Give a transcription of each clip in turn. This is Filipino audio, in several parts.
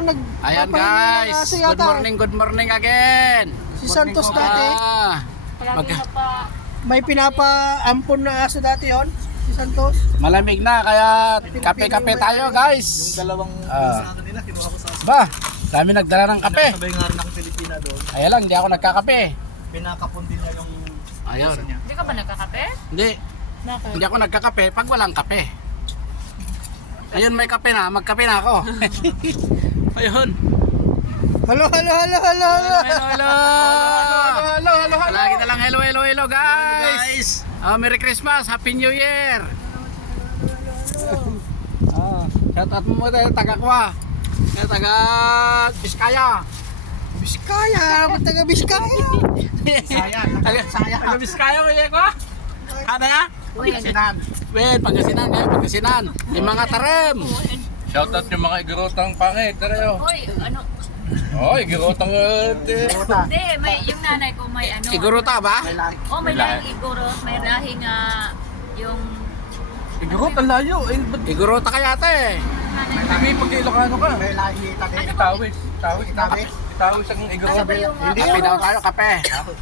daw Ayan nagpapahinga ng guys, aso yata. good morning again. Si Santos dati. May pinapaampon na aso dati yon. Si Santos. Malamig na kaya kape-kape tayo guys. Yung dalawang sa kanila, kinuha ko sa Ba, dami nagdala ng kape. sabay nga rin akong Pilipina doon. Kaya lang, hindi ako nagkakape. Pinakapon din niya yung Ayun. isa niya. Hindi ka ba nagkakape? Hindi, Bakit? hindi ako nagkakape pag walang kape. Ayun, may kape na, magkape na ako. Ayun. Hello. Hello. Lagi na lang hello guys. Merry Christmas, Happy New Year. Shout out mo tayo, taga-kwa. Taga Biskaya. Biskaya, taga Biskaya. Taga Biskaya ko yan ko. Ano ya? Pangasinan. Pangasinan. Yung mga tarem. Shoutout yung mga igorotang pangit. Tara Hoy, ano? Oh, igorotang Hindi, may, yung nanay ko may ano. Iguruta ba? Oh, may lahing igoro. May lahing yung igorot ang layo. Eh, ba't Iguruta kaya ate. nanay may pag-Ilocano ka? May lahi taga Itawis. Itawis ang Ano igorot. ba yung Hindi, pinaw tayo kape.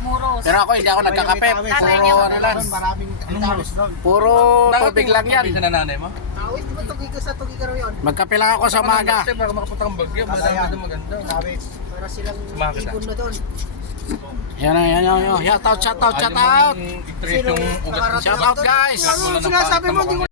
muros? Pero ako hindi ako nagkakape. Puro ano lang. Maraming tawis doon. Puro tubig lang yan. Bisa na nanay mo? Tawis, di ba tugig ka raw yun? Magkape lang ako sa umaga. Kasi baka makapunta kang bagyo. Madami na maganda. Tawis. Para silang Bakit ibon na doon. Yan. Shout out. Ayaw mong i-trace yung ugat. Shout out guys. Ano sinasabi mo? Hindi ko